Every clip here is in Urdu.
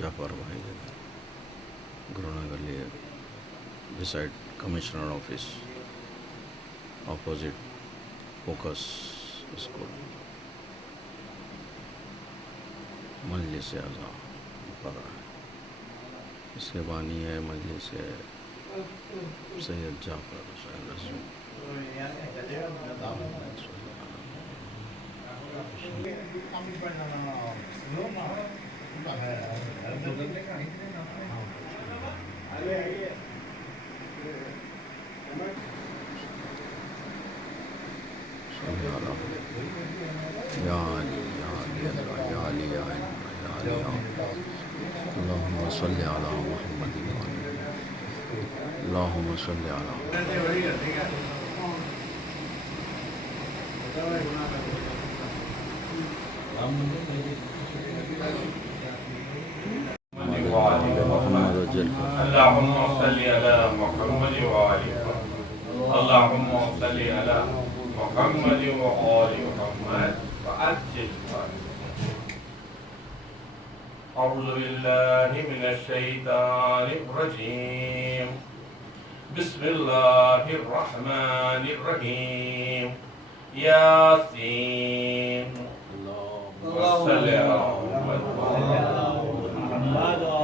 Jafar Bhai, Gurunagalli, beside Commissioner Office, opposite Focus School, مجلس اعظم مقرر ہے. اس کے بانی ہے مجلس سید جعفر حسین رضوی. صلی اللہ یا علی یا علی اللہ یا علی یا علی یا علی. اللہم صلی علی محمد اللہم صلی علی محمد وجل. اللهم صل على محمد وآل محمد. اللهم صل على محمد وآل محمد وعجل فرجهم. أعوذ بالله من الشيطان الرجيم. بسم الله الرحمن الرحيم. ياسين صل على محمد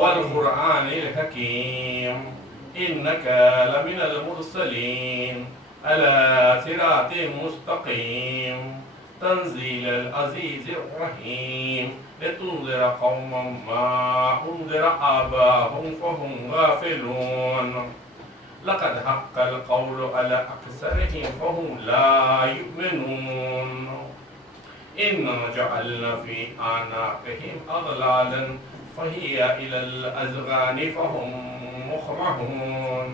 والقرآن الحكيم إنك لمن المرسلين على صراط مستقيم تنزيل العزيز الرحيم لتنذر قوما ما أنذر آباهم فهم غافلون لقد حق القول على أكثرهم فهم لا يؤمنون إنا جعلنا في أعناقهم أغلالا فهي إلى الأذقان فهم مقمحون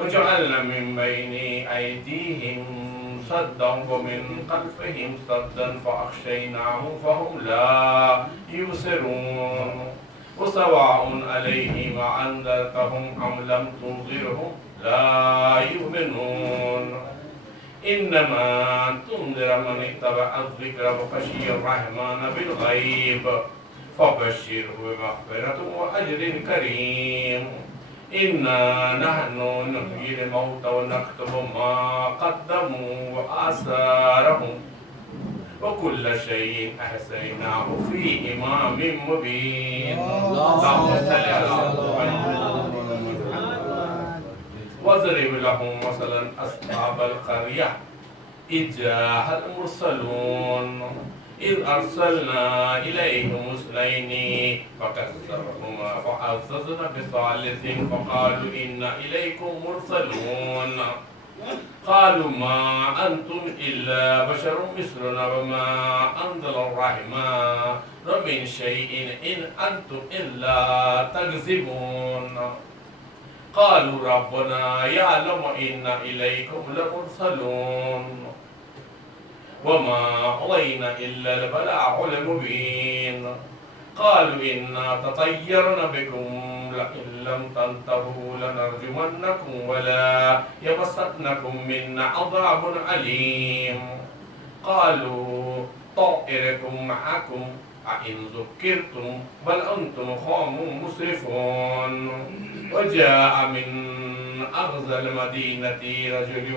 وجعلنا من بين أيديهم سدا ومن خلفهم سدا فأغشيناهم فهم لا يبصرون وسواء عليهم أنذرتهم أم لم تنذرهم لا يؤمنون إنما تنذر من اتبع الذكر وخشي الرحمن بالغيب فبشره بمغفرة وأجر كريم. إنا نحن نحيي الموتى ونكتب ما قدموا وآثارهم وكل شيء أحصيناه في إمام مبين. اللهم صل على محمد واضرب لهم مثلا أصحاب القرية إذ جاءها المرسلون إذ أرسلنا إليهم اثنين فكذبوهما فعززنا بثالث فقالوا إنا إليكم مرسلون قالوا ما أنتم إلا بشر مثلنا وما أنزل الرحمن من شيء إن أنتم إلا تكذبون قالوا ربنا يعلم إنا إليكم لمرسلون وما علينا إلا البلاغ المبين قالوا إنا تطيرنا بكم لئن لم تنتهوا لنرجمنكم ولا يمسنكم منا عذاب أليم قالوا طائركم معكم أئن ذكرتم بل أنتم قوم مسرفون وجاء من أقصى المدينة رجل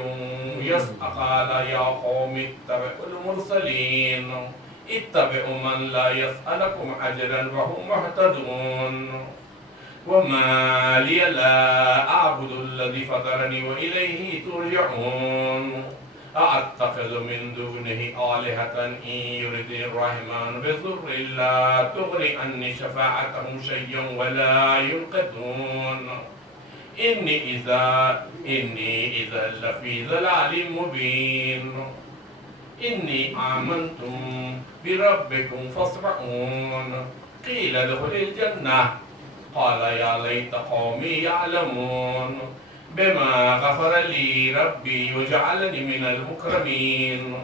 يسعى قال يا قوم اتبعوا المرسلين اتبعوا من لا يسألكم أجرا وهم مهتدون وما لي لا أعبد الذي فطرني وإليه ترجعون أأتخذ من دونه آلهة إن يردني الرحمن بضر لا تغني عني شفاعتهم شيئا ولا ينقذون إني إذا لفي ضلال مبين إني آمنت بربكم فاسمعون قيل ادخل الجنة قال يا ليت قومي يعلمون بما غفر لي ربي وجعلني من المكرمين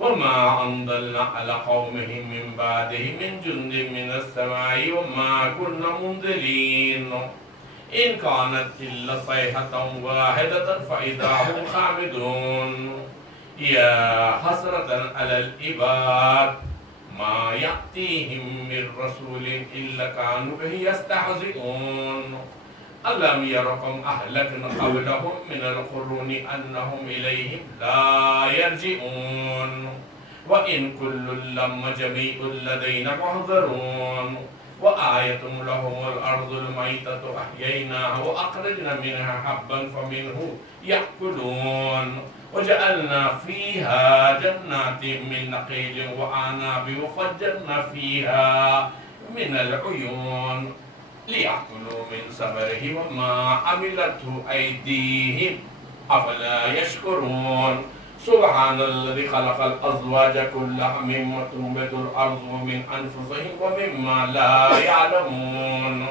وما أنزلنا على قومهم من بعده من جند من السماء وما كنا منزلين إن كانت إلا صيحة واحدة فإذا هم خامدون يا حسرة على العباد ما يأتيهم من رسول إلا كانوا به يستهزئون ألم يركم أهلكنا قبلهم من القرون أنهم إليهم لا يرجعون وإن كل لما جميع لدينا محضرون وآية لهم الأرض الميتة أحييناها وأخرجنا منها حبا فمنه يأكلون وجعلنا فيها جنات من نخيل وأعناب وفجرنا فيها من العيون ليأكلوا من ثمره وما عملته أيديهم أفلا يشكرون سبحان الذي خلق الأزواج كلها مما تنبت الأرض ومن أنفسهم ومما لا يعلمون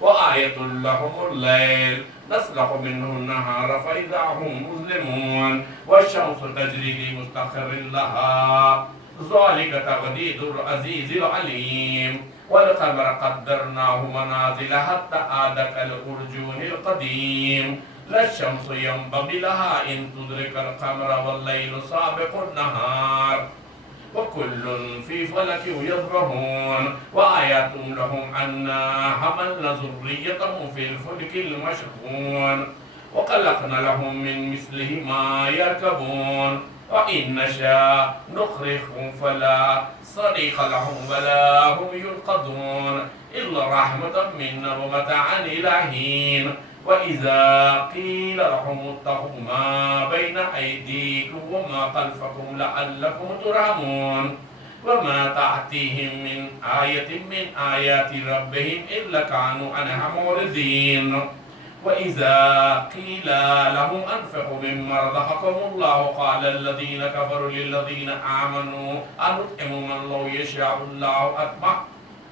وآية لهم الليل نسلخ منه النهار فإذا هم مظلمون والشمس تجري لمستقر لها ذلك تقدير العزيز العليم والقمر قدرناه منازل حتى عاد كالأرجون القديم لا الشمس ينبغي لها أن تدرك القمر والليل سابق النهار وكل في فلك يسبحون وآيات لهم أنا حملنا ذريتهم في الفلك المشحون وخلقنا لهم من مثله ما يركبون وإن نشاء نخرجهم فلا صريخ لهم ولا هم ينقذون إلا رحمة منا ومتاعا إلى حين وإذا قيل لهم اتقوا ما بين أيديكم وما خلفكم لعلكم ترحمون وما تأتيهم من آية من آيات ربهم إلا كانوا عنها معرضين وإذا قيل لهم أنفقوا مما رزقكم الله قال الذين كفروا للذين آمنوا أنطعم من لو يشاء الله أطمع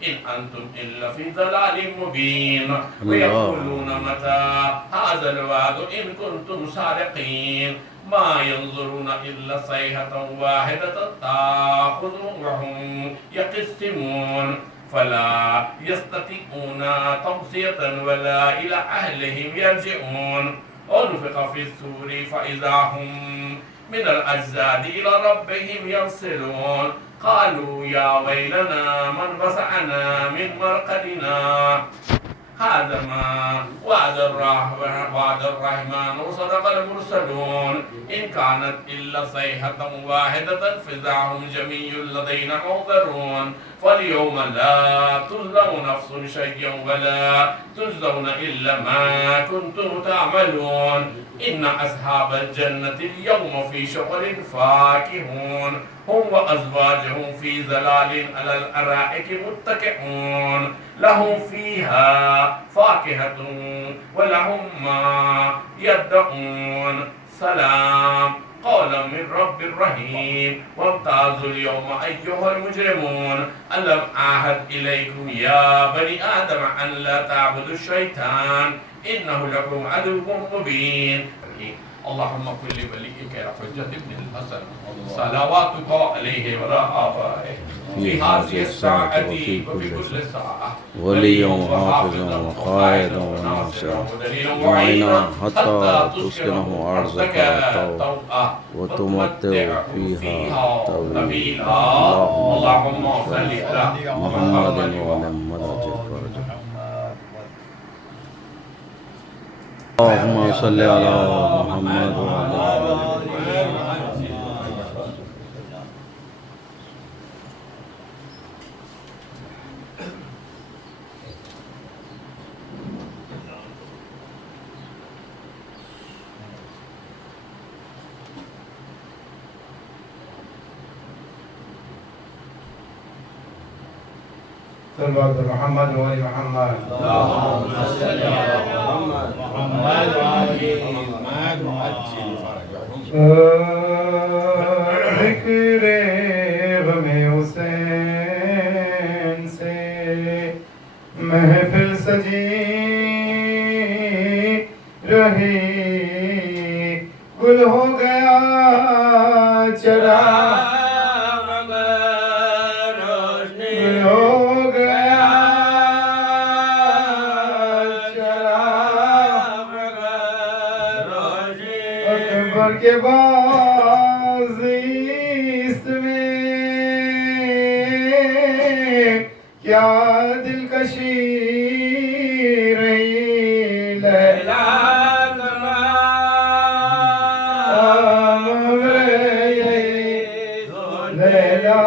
إن أنتم إلا في ضلال مبين ويقولون متى هذا الوعد إن كنتم صادقين ما ينظرون إلا صيحة واحدة تأخذهم وهم يقسمون فلا يستطيعون توصية ولا إلى أهلهم يرجعون ونفخ في الصور فإذا هم من الأجساد إلى ربهم ينسلون قالوا يا ويلنا من بصعنا من مرقدنا هذا ما وعد الرحمن وصدق المرسلون إن كانت إلا صيحة واحدة فإذا هم جميع لدينا محضرون فاليوم لا تظلم نفس شيئا ولا تجزون إلا ما كنتم تعملون إن أصحاب الجنة اليوم في شغل فاكهون هم وأزواجهم في ظلال على الأرائك متكئون لهم فيها فاكهة ولهم ما يدعون سلام قولا من رب رحيم وامتازوا اليوم أيها المجرمون ألم أعهد إليكم يا بني آدم أن لا تعبدوا الشيطان إنه لكم عدو مبين اللهم كن لوليك حجة بن الحسن صلواتك عليه وعلى آبائه في هذه الساعة وفي كل ساعة وليا وحافظا وقائدا وناصرا معينا حتى تسكنه أرضك طوعا وتمتع فيها طويلا اللهم صل على محمد وعلى محمد فرجا اللهم صل على محمد وعلى صلوات محمد وآل محمد اللهم صل على محمد وآل محمد وعجل فرجهم ذکر غم حسین سے محفل سجی رہی گل ہو گیا چراغ کے بعض اس میں کیا دلکشی رہی لیلا تمام لیلا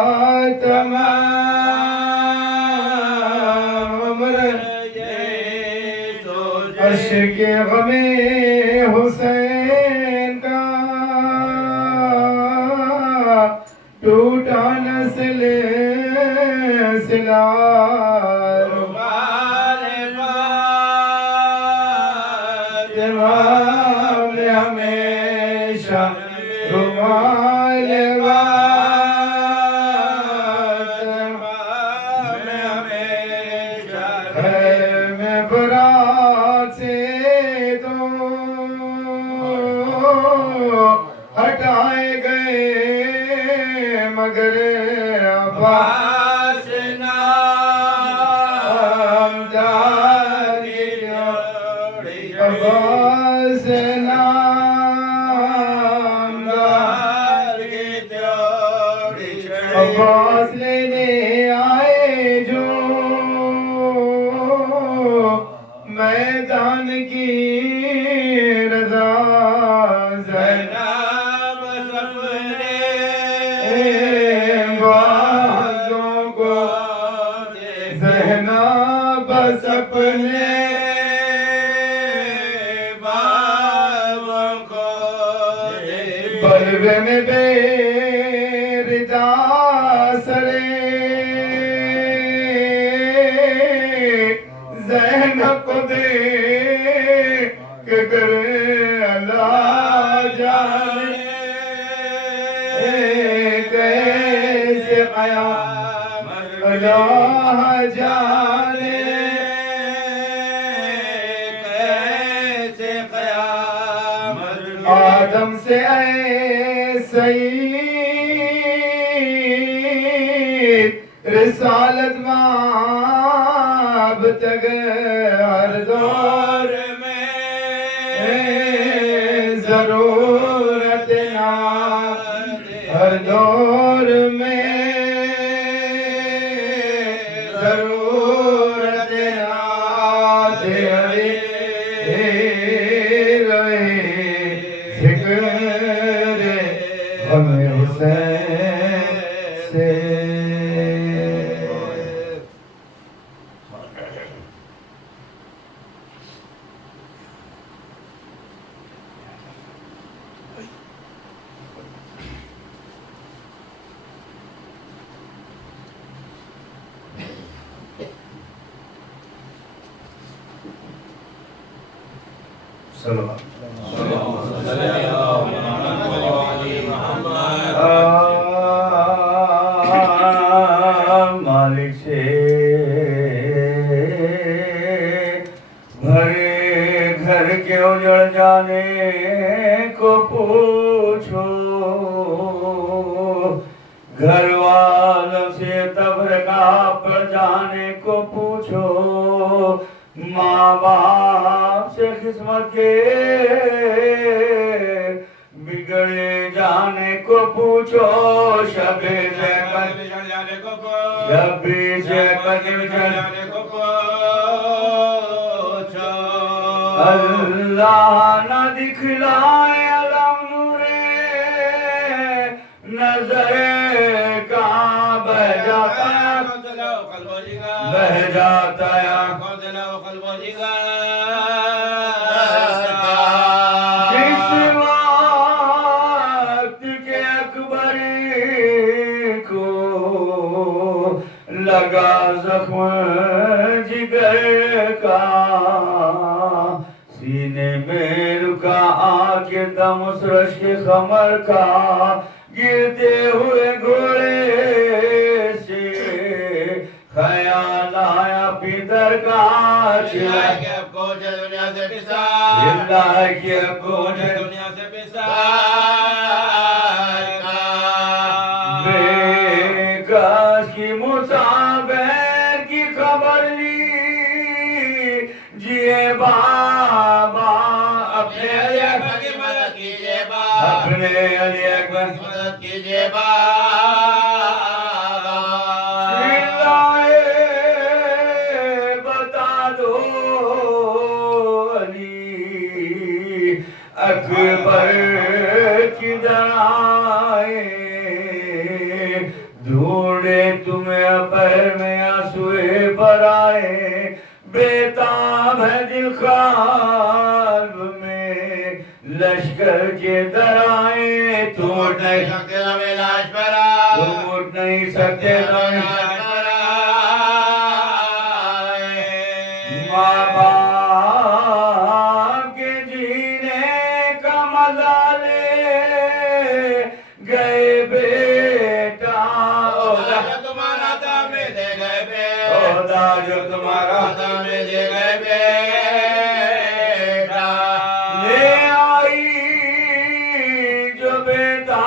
تمام عشق غم حسین کا ٹوٹا نسل سلا رومال میں ہمیشہ رومال میں ہمیشہ ہے میں برات سے تو ہٹائے گئے مگر عباس نامداری عباس نامداری عباس لینے آئے جو میدان کی رضا زینب سپنے بازوں کو زینب سپنے بازوں کو بلوے میں بے ردا سرے زینب کو دے کہ کرے اللہ جانے کیسے قیامت اللہ جانے کیسے قیامت آدم سے اے سید رسالت ماب تک ہر دور میں ضرورت نہ ہر دور میں ضرورت نہ رہے ذکر غم حسین سے مالک سے بھرے گھر کے اجڑ جانے کو پوچھو گھر والوں سے تفرقہ پڑ جانے کو پوچھو ماں باپ سے قسمت کے بگڑے جانے کو پوچھو شبِ زیقت شبِ زیقت جانے کو پوچھو اللہ نہ دکھلائے علم نورے نظر کہاں بہ جاتا ہے بہ جاتا ہے جس وقت کے اکبری کو لگا زخم جگر کا سینے میں رکا آکے دم اس رشک خمر کا گرتے ہوئے گھوڑے سے خیال آیا پیدر کا چلا کہ اب کو دنیا سے پسار کہ اب کو دنیا سے پسار بے کاش کی مسافر کی خبر لی جیے بابا اپنے علی اکبر کی مدد کیجئے بابا اپنے علی اکبر کی مدد کیجئے بابا ڈھونڈے تمہیں پر میں آنسوئے برائے بیتاب ہے دل خواب میں لشکر کے درائے ٹوٹ نہیں سکتے ہمیں لاش پرائے ٹوٹ نہیں سکتے لاش پرائے ماں باپ کے جینے کا مزہ لے گئے بیٹا خدا جو تمہارا تھا میں دے گئے خدا جو تمہارا تھا میں دے گئے بیٹا لے آئی جو بیٹا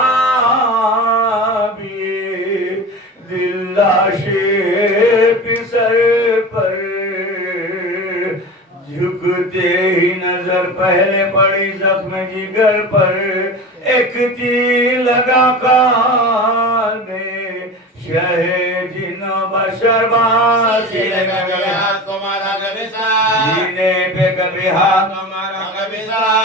بھی دل لاشے پسر پر جھکتے ہی نظر پہلے پڑی زخم جگر پر ایک تیر لگا کانے شہ جن و بشر سینے پہ کبھی ہاتھ تمہارا کبھی سار جینے پہ کبھی ہاتھ تمہارا کبھی سار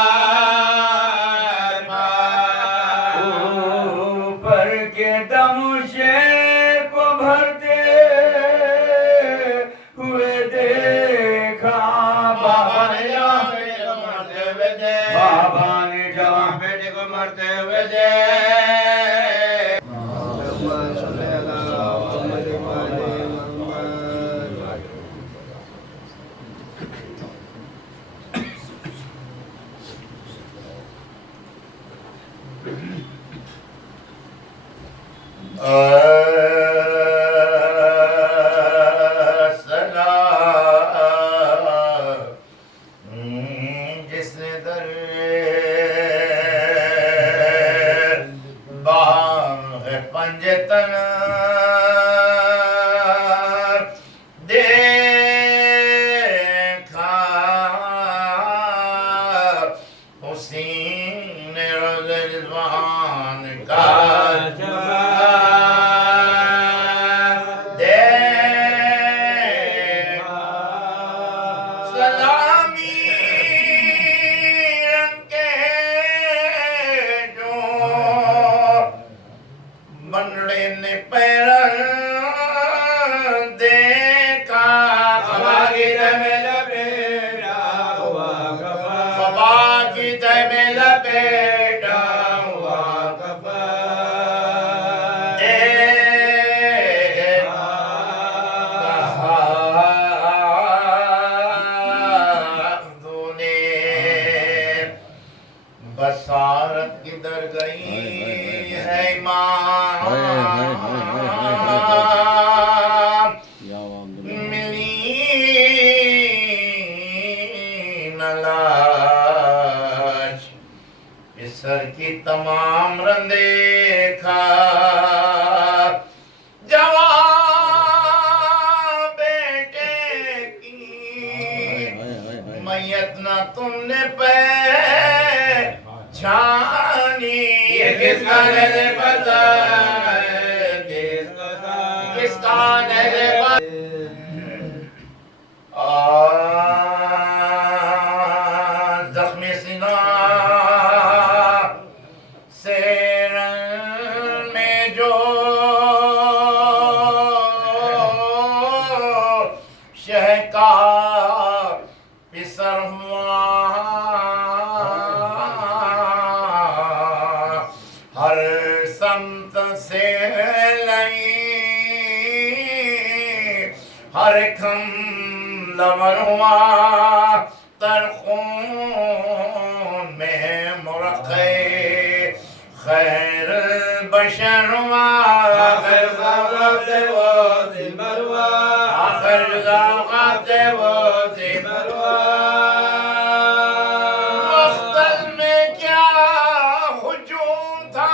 اوپر کے دم شیر کو بھرتے ہوئے دیکھا بابا نے جوان بیٹے کو مرتے ہوئے دے بابا نے جوان جوان بیٹے کو مرتے ہوئے دے جس نے در باغ پنجتن دیکھا حسین روز رضوان کا بصارت کدھر گئی ہے ایمان ملی نہ لاش پسر کی تمام رندے کھا جواب بیٹے کی میت نہ تم نے چھانی یہ کس کا نظر پتا ہے کس کا نظر پتا زخمی سینہ سیرن میں جو شہ کا پسر ہوا ہر سمت سے لئی ہر کھم لمن ہوا تر خون میں مرقع خیر البشر ہوا آخر ذوقات وہ زمر ہوا آخر ذوقات وہ زمر ہوا مختل میں کیا ہجوم تھا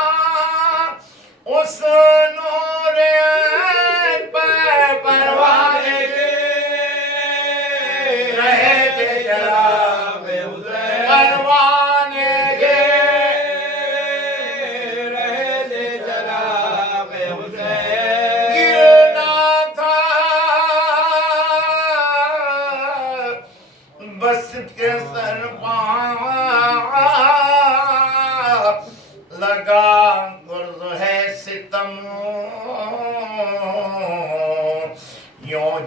اس نور پر پروانے رہے تھے جناب حسین پروانے رہے تھے جناب حسین گرنا تھا بس کے سر لگا گرز ہے ستم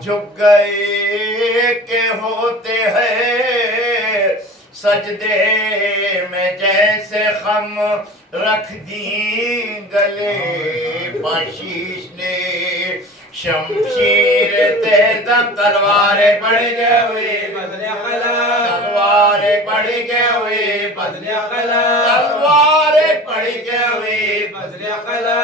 جھک گئے کہ ہوتے ہیں سجدے میں جیسے خم رکھ دی گلے بخشیش نے شمشیر تیزم تلواریں بڑھ گئے ہوئے بدل خلا تلواریں بڑھ گئے ہوئے بدل خلا تلواریں بڑھ گئے ہوئے بدل خلا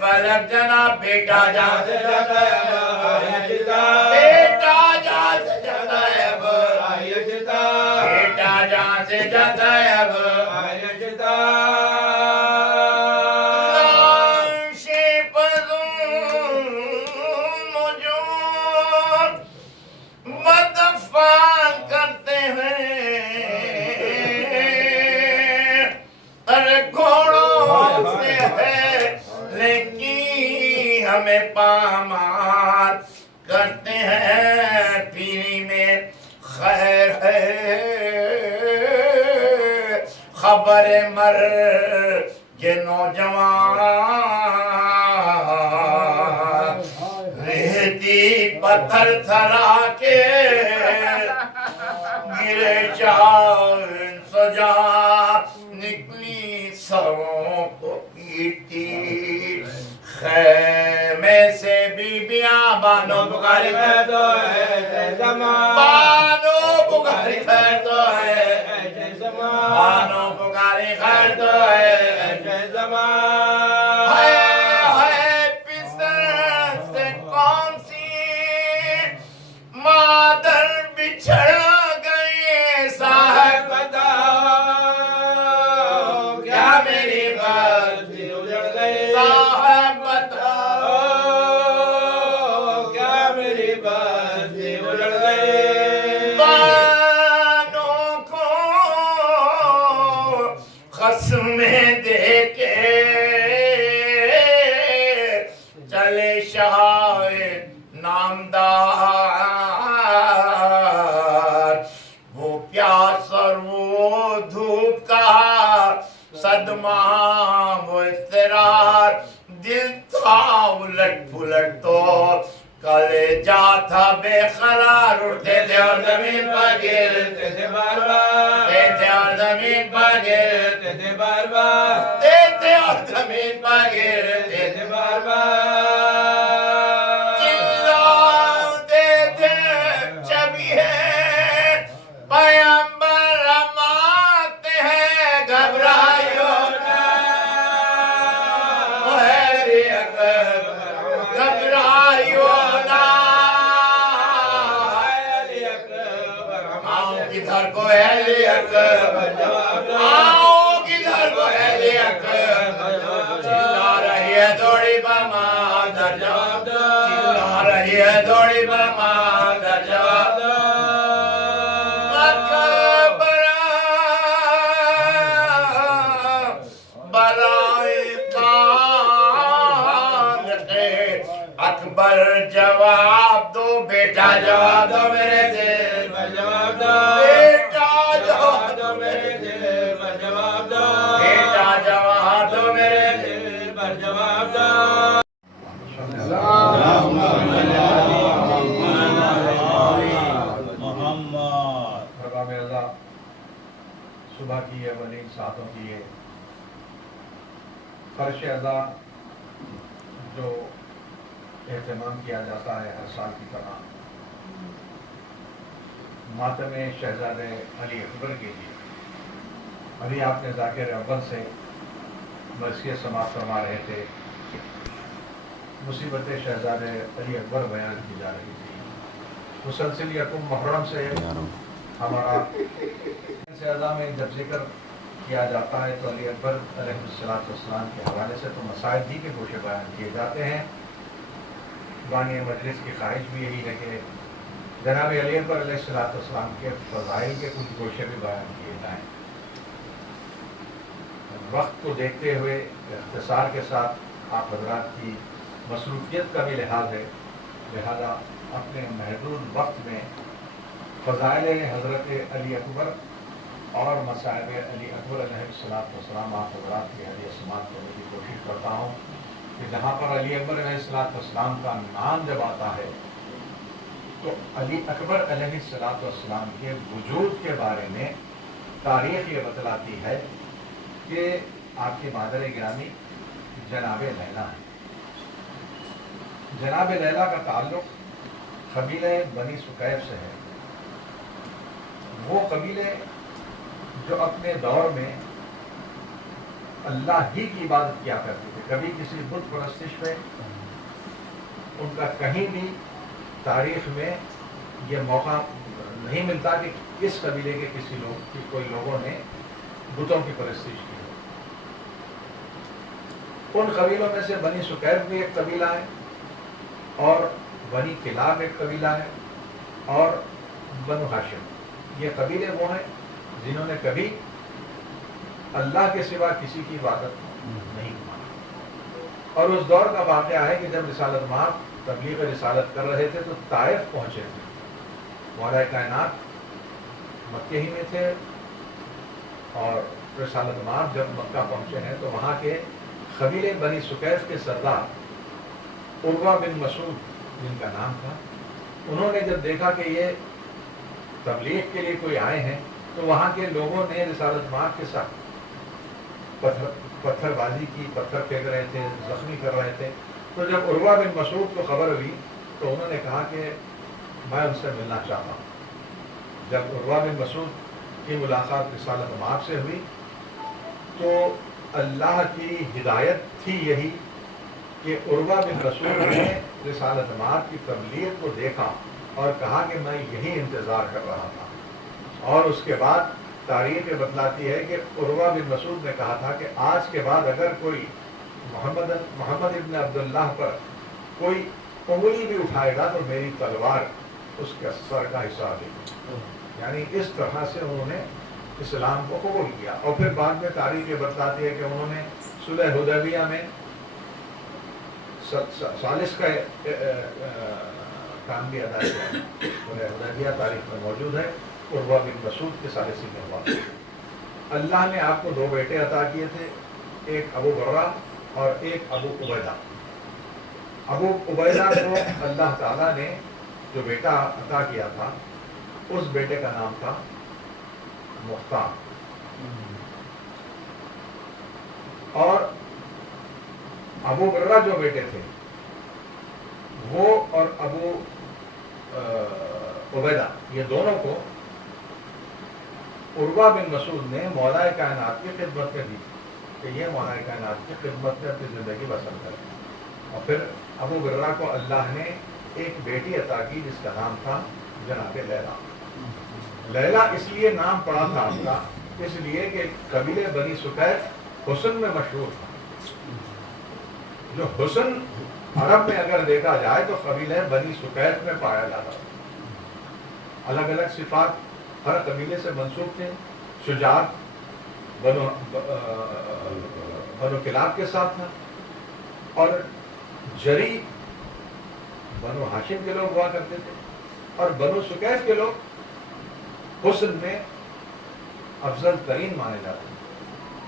فلک جناب بیٹا جان سے جاتا ہے بیٹا جان سے جاتا ہے بیٹا جان سے جاتا ہے پامال کرتے ہیں پیری میں خیر ہے خبر مر یہ نوجوان رہتی پتھر تھرا کے گرے چار سجا نکلی سروں کو پیٹی خیمے سے بیبیاں بانو بخاری خیر تو ہے بانو بخاری خیر تو ہے بانو بخاری خیر تو ہے پسر سے کون سی مادر بچھڑ گئی صاحب بتاؤ کیا میری بات اجڑ گئی صاحب میں دے کے چلے شاہ نامدار وہ پیاس اور وہ دھوپ کا صدمہ وہ اضطرار دل تھا الٹ پلٹ تو کلیجا تھا بے قرار اٹھتے تھے اور زمین پر گرتے تھے بار بار تھے اور زمین پر گرتے تھے بار بار تھے اور زمین پر گرتے تھے بار بار چلاتے تھے شبیہ پیغمبر ہم آتے ہیں گھبرائیو نا محری اکبر گھبرائیو کدھر کو اہلی اکبر آؤ کدھر کو اہلی اکبر چلا رہی ہے دوڑی بما در جواب دو چلا رہی ہے دوڑی بما در جواب دو اکبر برائے خالق اکبر جواب دو بیٹا جواب دو میرے دل پر جواب دو بیٹا جواب دو میرے دل پر جواب دو بیٹا جواب دو میرے دل پر جواب دو صبح کی یہ اولین ساعتوں کی یہ فرش ادا جو اہتمام کیا جاتا ہے ہر سال کی طرح ماتم شہزادے علی اکبر کے لیے ابھی آپ نے ذاکر اول سے مرثیہ سماعت فرما رہے تھے، مصیبت شہزادے علی اکبر بیان کی جا رہی تھی۔ مسلسل یکم محرم سے ہمارا سے اعضاء میں جب ذکر کیا جاتا ہے تو علی اکبر علیہ السلام کے حوالے سے تو مسائل ہی کے گوشے بیان کیے جاتے ہیں۔ بانی مجلس کی خواہش بھی یہی ہے کہ جناب علی اکبر علیہ السلام کے فضائل کے کچھ گوشے بھی بیان کیے جائیں۔ وقت کو دیکھتے ہوئے اختصار کے ساتھ آپ حضرات کی مصروفیت کا بھی لحاظ ہے، لہذا اپنے محدود وقت میں فضائل حضرت علی اکبر اور مصائب علی اکبر علیہ السلام آپ حضرات کی حدیث سماعت کرنے کی کوشش کرتا ہوں کہ جہاں پر علی اکبر علیہ السلام کا نام جب آتا ہے تو علی اکبر علیہ السلام کے وجود کے بارے میں تاریخ یہ بتلاتی ہے کہ آپ کی مادر گرامی جناب لیلا ہے۔ جناب لیلا کا تعلق قبیلہ بنی سکیف سے ہے۔ وہ قبیلے جو اپنے دور میں اللہ ہی کی عبادت کیا کرتے تھے، کبھی کسی بت پرستش میں ان کا کہیں بھی تاریخ میں یہ موقع نہیں ملتا کہ اس قبیلے کے کوئی لوگوں نے بتوں کی پرستش کی ہو۔ ان قبیلوں میں سے بنی سکیف بھی ایک قبیلہ ہے، اور بنی کلاب ایک قبیلہ ہے، اور بنو ہاشم۔ یہ قبیلے وہ ہیں جنہوں نے کبھی اللہ کے سوا کسی کی عبادت نہیں مانی۔ اور اس دور کا واقعہ ہے کہ جب رسالت مآب تبلیغ رسالت کر رہے تھے تو طائف پہنچے تھے۔ مولا کائنات مکے ہی میں تھے، اور رسالت مآب جب مکہ پہنچے ہیں تو وہاں کے قبیلے بنی سکیف کے سردار عروہ بن مسعود جن کا نام تھا، انہوں نے جب دیکھا کہ یہ تبلیغ کے لیے کوئی آئے ہیں تو وہاں کے لوگوں نے رسالت مآب کے ساتھ پتھر بازی کی، پتھر پھینک رہے تھے، زخمی کر رہے تھے۔ تو جب عروہ بن مسعود کو خبر ہوئی تو انہوں نے کہا کہ میں ان سے ملنا چاہتا ہوں۔ جب عروہ بن مسعود کی ملاقات رسالت مآب سے ہوئی تو اللہ کی ہدایت تھی یہی کہ عروہ بن مسعود نے رسالت مآب کی تبلیغ کو دیکھا اور کہا کہ میں یہی انتظار کر رہا تھا۔ اور اس کے بعد تاریخ بتلاتی ہے کہ عروہ بن مسعود نے کہا تھا کہ آج کے بعد اگر کوئی محمد ابن عبداللہ پر کوئی انگلی بھی اٹھائے گا تو میری تلوار اس کے سر کا حصہ دے گی۔ یعنی اس طرح سے انہوں نے اسلام کو قبول کیا۔ اور پھر بعد میں تاریخ بتلاتی ہے کہ انہوں نے صلح حدیبیہ میں ثالث کا کام بھی ادا کیا۔ صلح حدیبیہ تاریخ میں موجود ہے، عروہ بن مسعود کے ثالثی میں ہوا۔ اللہ نے آپ کو دو بیٹے عطا کیے تھے، ایک ابو برہ اور ایک ابو عبیدہ۔ ابو عبیدہ کو اللہ تعالیٰ نے جو بیٹا عطا کیا تھا اس بیٹے کا نام تھا مختار، اور ابو برہ جو بیٹے تھے وہ اور ابو عبیدہ، یہ دونوں کو عروہ بن مسعود نے مولا کائنات کی خدمت میں دی کہ یہ مولا کائنات کی خدمت میں اپنی زندگی بسر کرے۔ اور پھر ابو برہ کو اللہ نے ایک بیٹی عطا کی جس کا نام تھا جناب لیلا۔ لیلا اس لیے نام پڑا تھا آپ کا اس لیے کہ قبیلے بنی سکیف حسن میں مشہور تھا۔ جو حسن عرب میں اگر دیکھا جائے تو قبیلے بنی سکیف میں پایا جاتا تھا۔ الگ الگ صفات ہر قبیلے سے منسوب تھے۔ شجاعت بنو کلاب کے ساتھ تھا، اور جری بنو ہاشم کے لوگ ہوا کرتے تھے، اور بنو سکیف کے لوگ حسن میں افضل ترین مانے جاتے ہیں۔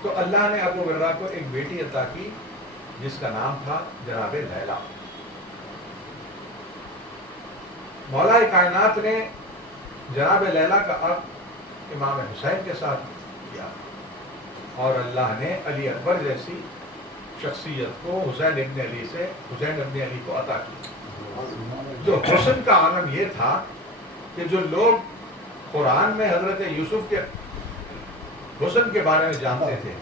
تو اللہ نے ابو برہ کو ایک بیٹی عطا کی جس کا نام تھا جناب لیلا۔ مولا کائنات نے جناب لیلا کا عقد امام حسین کے ساتھ کیا، اور اللہ نے علی اکبر جیسی شخصیت کو حسین ابن علی کو عطا کی۔ جو حسن کا عالم یہ تھا کہ جو لوگ قرآن میں حضرت یوسف کے حسن کے بارے میں جانتے تھے،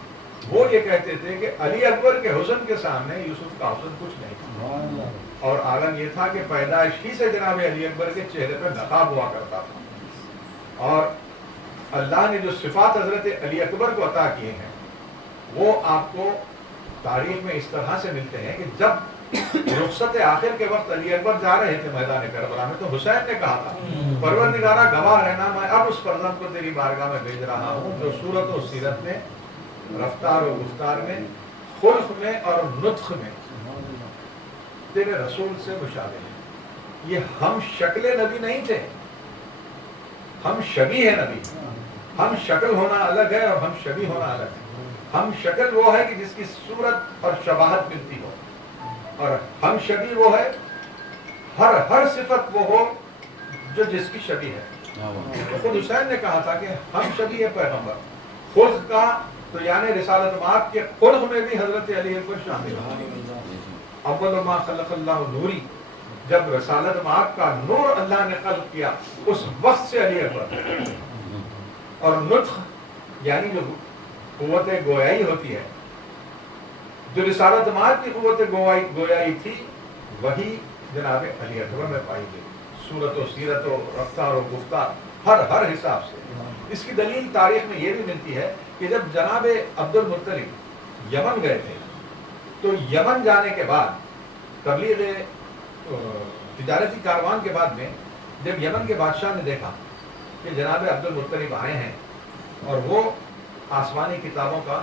وہ یہ کہتے تھے کہ علی اکبر کے حسن کے سامنے یوسف کا حسن کچھ نہیں تھا، اور عالم یہ تھا کہ پیدائش ہی سے جناب علی اکبر کے چہرے پہ نقاب ہوا کرتا تھا، اور اللہ نے جو صفات حضرت علی اکبر کو عطا کیے ہیں وہ آپ کو تاریخ میں اس طرح سے ملتے ہیں کہ جب رخصت آخر کے وقت علی اکبر جا رہے تھے میدان کربلا میں، تو حسین نے کہا تھا پروردگارا گواہ رہنا، میں اب اس فرزند کو تیری بارگاہ میں بھیج رہا ہوں جو صورت و سیرت میں، رفتار و گفتار میں، خلق میں اور نطق میں تیرے رسول سے مشابہ ہے۔ یہ ہم شکل نبی نہیں تھے، ہم شبیہ نبی، ہم شکل ہونا الگ ہے اور ہم شبیہ ہونا الگ ہے۔ ہم شکل وہ ہے کہ جس کی صورت اور شباہت ملتی ہو، اور ہم شبیہ وہ ہے ہر صفت وہ ہو جو جس کی شبیہ ہے۔ خود حسین نے کہا تھا کہ ہم شبیہ پیغمبر، خلق کا تو یعنی رسالت مآب کے خلق میں بھی حضرت علی اکبر شامل ہے۔ اول ما خلق اللہ نوری، جب رسالت مآب کا نور اللہ نے خلق کیا اس وقت سے علی اکبر، اور نطق یعنی جو قوت گویائی ہوتی ہے، جو رسالت مآب کی قوت گویائی تھی وہی جناب علی اکبر میں پائی گئی، صورت و سیرت و رفتار و گفتار ہر حساب سے۔ اس کی دلیل تاریخ میں یہ بھی ملتی ہے کہ جب جناب عبد المطلب یمن گئے تھے تو یمن جانے کے بعد تبلیغ تجارتی کاروان کے بعد میں جب یمن کے بادشاہ نے دیکھا کہ جناب عبد المطلب آئے ہیں اور وہ آسمانی کتابوں کا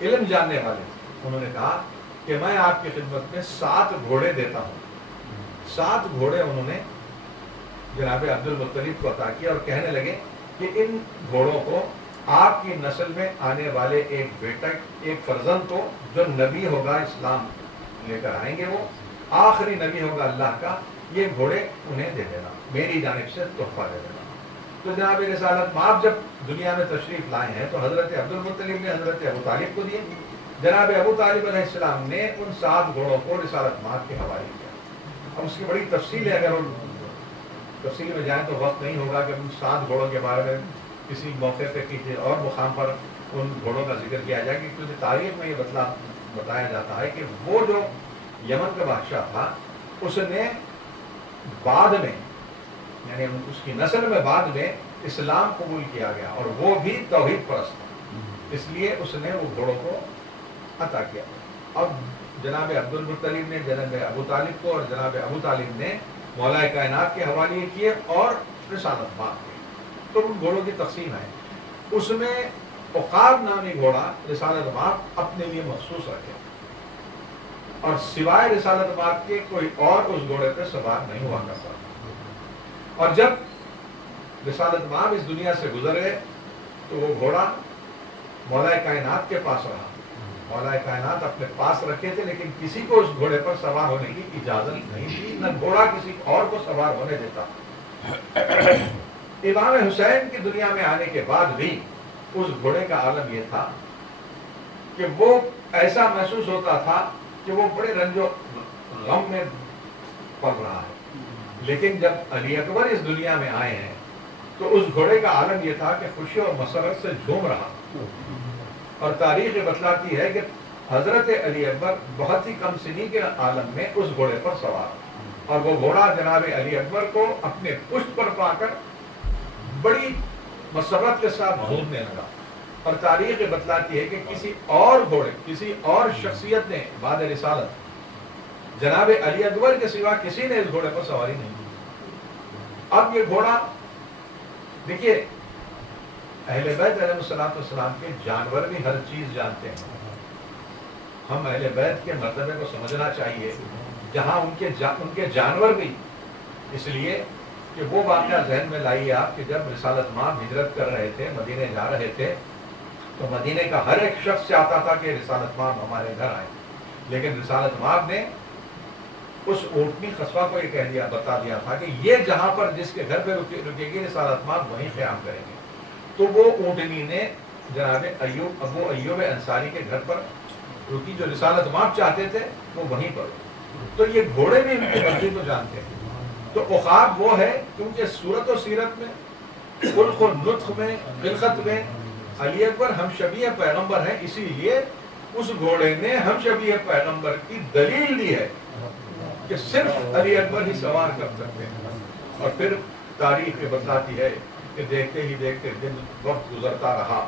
علم جاننے والے تھے، انہوں نے کہا کہ میں آپ کی خدمت میں 7 گھوڑے دیتا ہوں۔ 7 گھوڑے انہوں نے جناب عبد المطلب کو عطا کیا اور کہنے لگے کہ ان گھوڑوں کو آپ کی نسل میں آنے والے ایک بیٹا، ایک فرزند کو جو نبی ہوگا، اسلام لے کر آئیں گے، وہ آخری نبی ہوگا اللہ کا، یہ گھوڑے انہیں دے دینا، میری جانب سے تحفہ دے دینا۔ تو جناب رسالت مآب جب دنیا میں تشریف لائے ہیں تو حضرت عبد المطلب نے حضرت ابو طالب کو دیے، جناب ابو طالب علیہ السلام نے ان 7 گھوڑوں کو رسالت مآب کے حوالے کیا۔ اب اس کی بڑی تفصیل ہے، اگر ان تفصیل میں جائیں تو وقت نہیں ہوگا کہ ان 7 گھوڑوں کے بارے میں کسی موقع پہ کسی اور مقام پر ان گھوڑوں کا ذکر کیا جائے، کیونکہ تاریخ میں یہ بتایا جاتا ہے کہ وہ جو یمن کا بادشاہ تھا اس نے بعد میں یعنی اس کی نسل میں بعد میں اسلام قبول کیا گیا اور وہ بھی توحید پرست تھا، اس لیے اس نے وہ گھوڑوں کو عطا کیا۔ اب جناب عبد المطلب نے جناب ابو طالب کو اور جناب ابو طالب نے مولا کائنات کے حوالے کیے اور رسالت مآب کی۔ تو ان گھوڑوں کی تقسیم ہے، اس میں عقاب نامی گھوڑا رسالت مآب اپنے لیے مخصوص رکھے اور سوائے رسالت مآب کے کوئی اور اس گھوڑے پہ سوار نہیں ہوا کرتا۔ اور جب رسالت مآب اس دنیا سے گزر گئے تو وہ گھوڑا مولا کائنات کے پاس رہا، مولا کائنات اپنے پاس رکھے تھے لیکن کسی کو اس گھوڑے پر سوار ہونے کی اجازت نہیں تھی، نہ گھوڑا کسی اور کو سوار ہونے دیتا۔ امام حسین کی دنیا میں آنے کے بعد بھی اس گھوڑے کا عالم یہ تھا کہ وہ ایسا محسوس ہوتا تھا کہ وہ بڑے رنج و غم میں پڑ رہا ہے، لیکن جب علی اکبر اس دنیا میں آئے ہیں تو اس گھوڑے کا عالم یہ تھا کہ خوشی اور مسرت سے جھوم رہا، اور تاریخ بتلاتی ہے کہ حضرت علی اکبر بہت ہی کم سنی کے عالم میں اس گھوڑے پر سوار، اور وہ گھوڑا جناب علی اکبر کو اپنے پشت پر پا کر بڑی مسرت کے ساتھ جھومنے لگا۔ اور تاریخ بتلاتی ہے کہ کسی اور گھوڑے، کسی اور شخصیت نے بعد رسالت جناب علی اکبر کے سوا کسی نے اس گھوڑے پر سواری نہیں کی۔ اب یہ گھوڑا دیکھیے، اہل بیت علیہ السلام کے جانور بھی ہر چیز جانتے ہیں، ہم اہل بیت کے مرتبے کو سمجھنا چاہیے جہاں ان کے جانور بھی، اس لیے کہ وہ واقعہ ذہن میں لائیے آپ کہ جب رسالت مآب ہجرت کر رہے تھے، مدینے جا رہے تھے، تو مدینے کا ہر ایک شخص چاہتا تھا کہ رسالت مآب ہمارے گھر آئے، لیکن رسالت مآب نے اس اونٹنی خصفہ کو یہ کہہ دیا، بتا دیا تھا کہ یہ جہاں پر جس کے گھر پہ رکے گی رسالت مآب وہیں قیام کریں گے۔ تو وہ اونٹنی نے جناب ابو ایوب انصاری کے گھر پر رکی، جو رسالت مآب چاہتے تھے وہ وہیں پر۔ تو یہ گھوڑے بھی ان کی مرضی کو جانتے ہیں۔ تو عقاب وہ ہے کیونکہ صورت و سیرت میں، خلق و نطق میں، خلقت میں علی اکبر ہم شبیہ پیغمبر ہیں، اسی لیے اس گھوڑے نے ہم شبیہ پیغمبر کی دلیل دی ہے کہ صرف علی اکبر ہی سوار کر سکتے ہیں۔ اور پھر تاریخ یہ بتاتی ہے کہ دیکھتے ہی دیکھتے دن وقت گزرتا رہا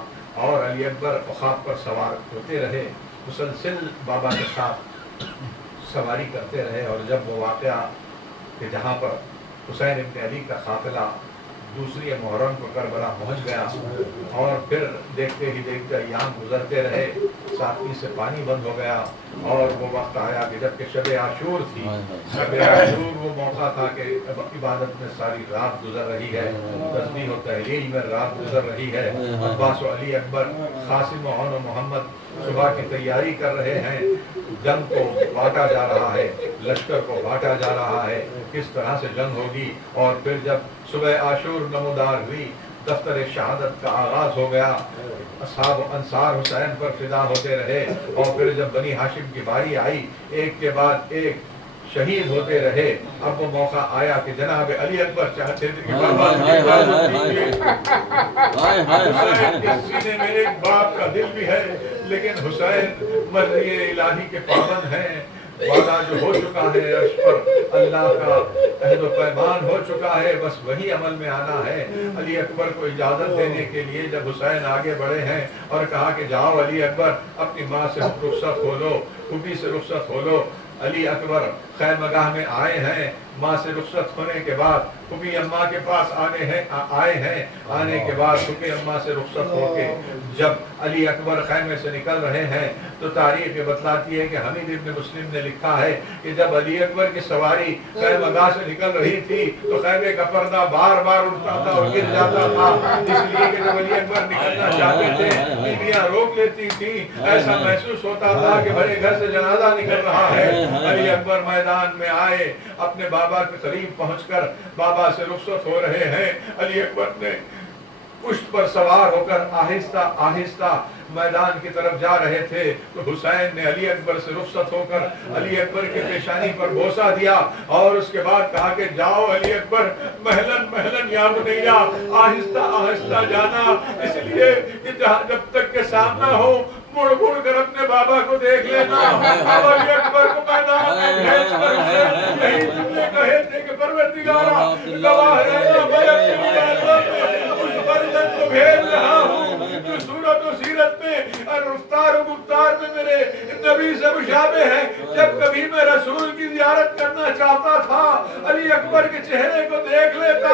اور علی اکبر عقاب پر سوار ہوتے رہے، مسلسل بابا کے ساتھ سواری کرتے رہے۔ اور جب وہ واقعہ کہ جہاں پر حسین ابن علی کا قافلہ دوسری محرم کو کربلا پہنچ گیا اور پھر دیکھتے ہی دیکھتے ایام گزرتے رہے، ساتویں سے پانی بند ہو گیا اور وہ وقت آیا کہ جب کہ شب عاشور تھی، شب عاشور وہ موقع تھا کہ عبادت میں ساری رات گزر رہی ہے، تسبیح و تحلیل میں رات گزر رہی ہے۔ عباس و علی اکبر، قاسم و عون و محمد صبح کی تیاری کر رہے ہیں، جنگ کو بانٹا جا رہا ہے، لشکر کو بانٹا جا رہا ہے، کس طرح سے جنگ ہوگی۔ اور پھر جب صبح عاشور نمودار ہوئی، دفتر شہادت کا آغاز ہو گیا، اصحاب و انصار حسین پر فدا ہوتے رہے۔ اور پھر جب بنی ہاشم کی باری آئی، ایک کے بعد ایک شہید ہوتے رہے۔ اب وہ موقع آیا کہ جناب علی اکبر چاہتے تھے کہ بابا اس سینے میں ایک باپ کا دل بھی ہے، لیکن حسین مرضی الہی کے پابند ہیں، وعدہ جو ہو چکا ہے عرش پر اللہ کا عہد و پیمان ہو چکا ہے، بس وہی عمل میں آنا ہے۔ علی اکبر کو اجازت دینے کے لیے جب حسین آگے بڑھے ہیں اور کہا کہ جاؤ علی اکبر اپنی ماں سے رخصت ہو لو، پھوپھی سے رخصت ہو لو۔ علی اکبر خیمگاہ میں آئے ہیں، ماں سے رخصت ہونے کے بعد پھوپھی اماں کے پاس آئے ہیں، آنے کے بعد پھوپھی اماں سے رخصت ہو کے جب علی اکبر خیمے سے نکل رہے ہیں تو تاریخ یہ بتلاتی ہے کہ حمید ابن مسلم نے لکھا ہے کہ جب علی اکبر کی سواری خیمگاہ سے نکل رہی تھی تو خیمے کا پردہ بار بار اٹھتا تھا اور گر جاتا تھا، اس لیے کہ جب علی اکبر نکلنا چاہتے تھے بیویاں روک لیتی تھی، ایسا محسوس ہوتا تھا کہ بھائی گھر سے جنازہ نکل رہا ہے۔ علی اکبر میدان میں آئے، اپنے بابا کے قریب پہنچ کر بابا سے رخصت ہو رہے ہیں۔ علی اکبر نے پشت پر سوار ہو کر آہستہ آہستہ میدان کی طرف جا رہے تھے تو حسین نے علی اکبر سے رخصت ہو کر علی اکبر کے پیشانی پر بوسہ دیا اور اس کے بعد کہا کہ جاؤ علی اکبر مہلن مہلن یا بنیا، آہستہ آہستہ جانا، اس لیے کہ جب تک کہ سامنا ہو مڑ مڑ کر اپنے بابا کو دیکھ لینا۔ اب علی اکبر کو میدان میں بھیج کر حسین نے یہی جملے کہے تھے کہ پروردگارا گواہ رہنا میں اپنی ولادت میں اس فرزند کو بھیج رہا ہوں جو صورت و سیرت میں اور رفتار و گفتار میں میرے نبی سے مشابہ ہے۔ جب کبھی میں رسول کی زیارت کرنا چاہتا تھا علی اکبر کے چہرے کو دیکھ لیتا۔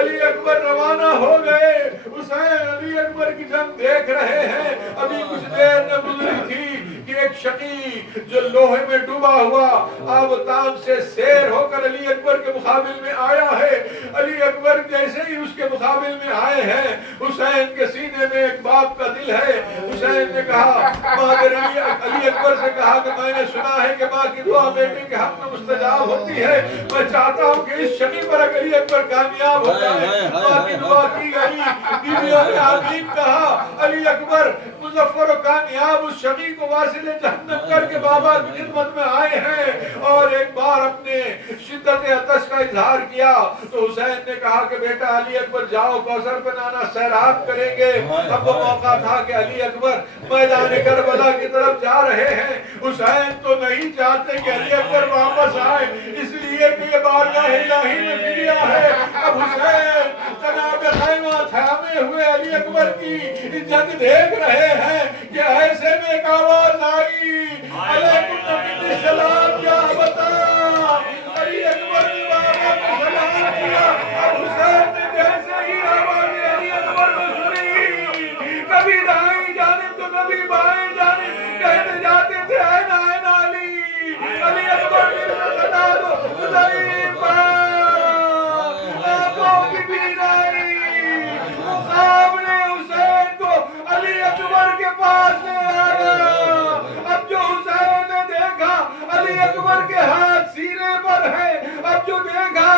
علی اکبر روانہ ہو گئے، حسین علی اکبر کی جنگ دیکھ رہے ہیں۔ ابھی کچھ دیر میں گزری تھی کہ ایک شقی جو لوہے میں ڈوبا ہوا آب و تاب سے سیر ہو کر علی اکبر کے مقابل میں آیا ہے۔ علی اکبر جیسے ہی اس کے مقابل میں آئے ہیں، حسین کے سینے میں ایک باپ کا دل ہے۔ حسین نے کہا، علی اکبر سے کہا کہ میں نے سنا ہے کہ ماں کی دعا بیٹے کے حق میں مستجاب ہوتی ہے، میں چاہتا ہوں کہ اس شقی پر علی اکبر کامیاب ہو جائے۔ ماں کی دعا کی گئی، بیویوں نے آمین کہا۔ علی اکبر مظفر و کامیاب اس شقی کو واصل جہنم کر کے بابا کی خدمت میں آئے ہیں اور ایک بار اپنے شدت عطش کا اظہار کیا تو حسین نے کہا کہ بیٹا علی اکبر جاؤ کوثر پہ نانا سیراب کریں گے۔ اب وہ موقع تھا کہ علی اکبر میدان کربلا کی طرف جا رہے ہیں۔ حسین تو نہیں چاہتے کہ علی اکبر واپس آئے، اس لیے کہ یہ بارگاہ الہی میں فدیہ ہے۔ اب حسین جناب خیمہ تھامے ہوئے علی اکبر کی جنگ دیکھ رہے ہیں کہ ایسے میں ایک آواز آئی، علیکم نبی السلام یا بتا۔ علی اکبر نے بابا کو سلام کیا۔ اب حسین نے جیسے ہی آواز علی اکبر کو سنی، کبھی دائیں جانب تو کبھی بائیں جانب کہتے جاتے تھے اینا اینا علی۔ علی اکبر نے صدا دو ضعیف آنکھوں کی بینائی مقابلے حسین کو علی اکبر کے پاس لے آیا۔ اب جو حسین نے دیکھا علی اکبر کے ہاتھ سینے پر ہے، اب جو دیکھا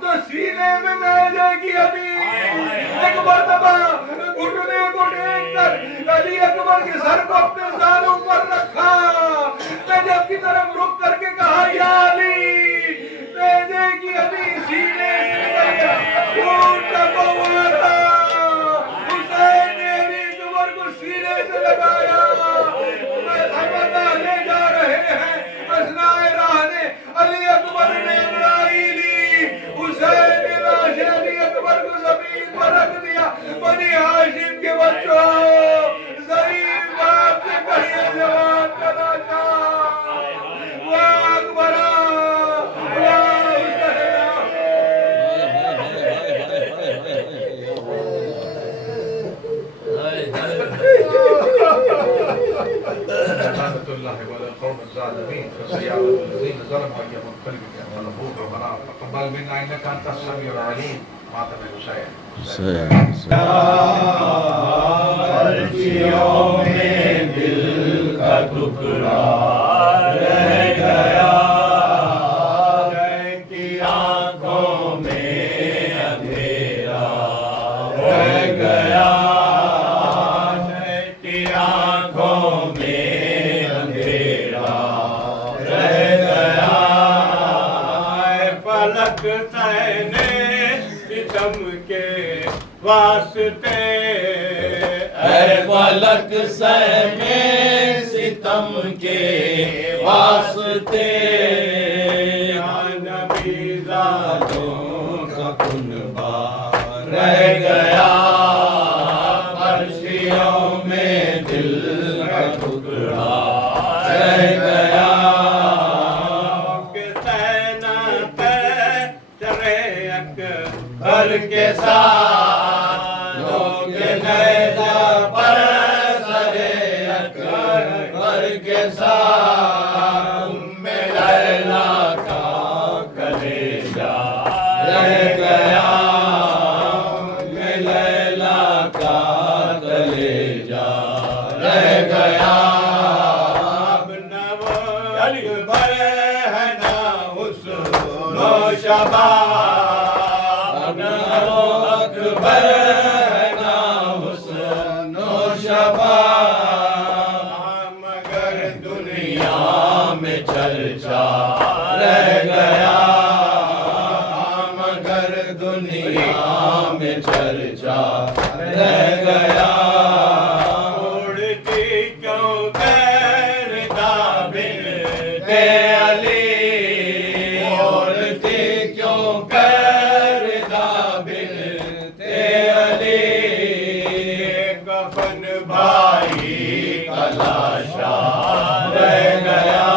تو سینے میں نیزے کی امین۔ ایک مرتبہ گھٹنے کو ٹیک کر علی اکبر کے سر کو اپنے زانوں پر رکھا، نجف کی طرف رخ کر کے کہا یا علی، نیزے کی امین سینے سے خون کا گوارا۔ حسین نے علی بچو ضعیف باپ سے کہیے جوان کا ناشا اللہ اکبر عبادة الله ولا القوم الظالمين فسيعلم الذين ظلموا أي منقلب ينقلبون ربنا تقبل منا إنك أنت السميع العليم ما تبين شيئا پرچیوں میں دل کا ٹکڑا رہ گیا کی آنکھوں میں اندھیرا رہ گیا کی آنکھوں میں اندھیرا رہ گیا فلک سہنے ستم کے واسطے اے فلک سہنے ستم کے واسطے یا نبی زادوں کا کنبہ رہ گیا پرچیوں میں دل کا ٹکڑا رہ گیا گھر کے ساتھ لوگ نیزہ پر سرے اکبر کے ساتھ لیلا کا کلیجہ رہ گیا لیلا کا کلیجہ رہ گیا اب نہ وہ اکبر ہے نہ حسن و شباب اکبر ہے نا حسن و شباب مگر دنیا میں چرچا رہ گیا مگر دنیا میں چرچا رہ گیا اڑتی کیوں غیر دابل تے علی اڑتی کیوں غیر دابل کفن بھائی کا لاشا رہ گیا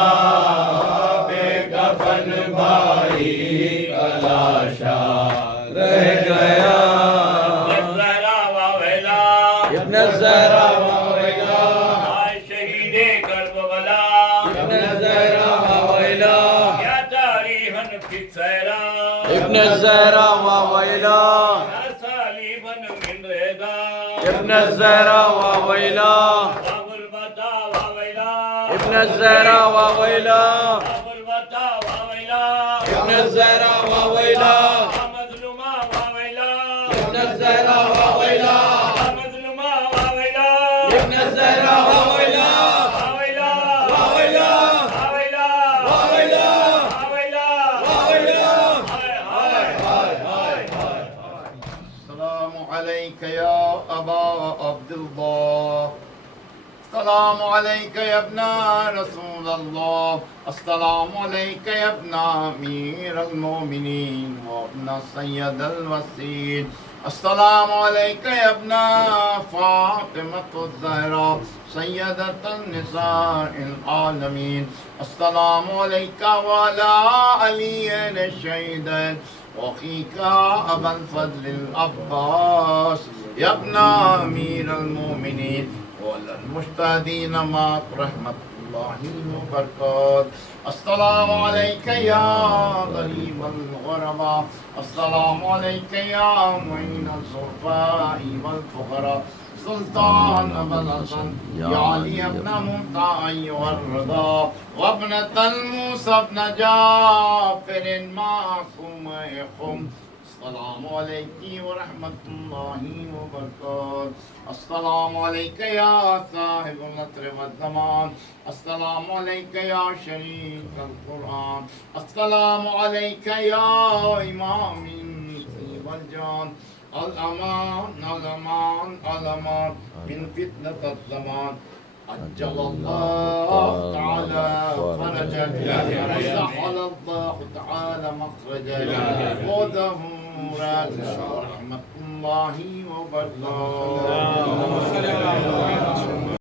بے کفن بھائی کا لاشا رہ گیا ابن زہرا واویلا شہید کربلا ابن زہرا واویلا یا تاریخاً فی سیرا ابن زہرا واویلا ابن الزہرا واویلا ابن الزہرا واویلا ابن الزہرا واویلا ابن الزہرا واویلا ابن الزہرا واویلا السلام عليك يا أبا عبد الله السلام عليك يا ابن رسول الله السلام عليك يا ابن أمير المؤمنين وابن سيد الوسيل السلام عليك يا ابن فاطمة الزهراء سيدة النساء العالمين السلام عليك وعلى علي الشهيدين وأخيك أبا الفضل العباس يا ابن أمير المؤمنين وعلى المجتهدين مع رحمة الله وبركاته السلام عليك يا غريب الغرباء السلام عليك يا معين الضعفاء والفقراء سلطان أبا الحسن يا علي بن ممتع أيها الرضا وابنة الموسى بن جعفر معصوم يقوم السلام عليك ورحمة الله وبركاته السلام عليك يا صاحب النصر والزمان السلام عليك يا شريك القرآن السلام عليك يا إمام والجان الأمان الأمان الأمان من فتنة الزمان عجل الله تعالى فرجا وسهل الله تعالى مخرجا وده رحمة الله وبركاته.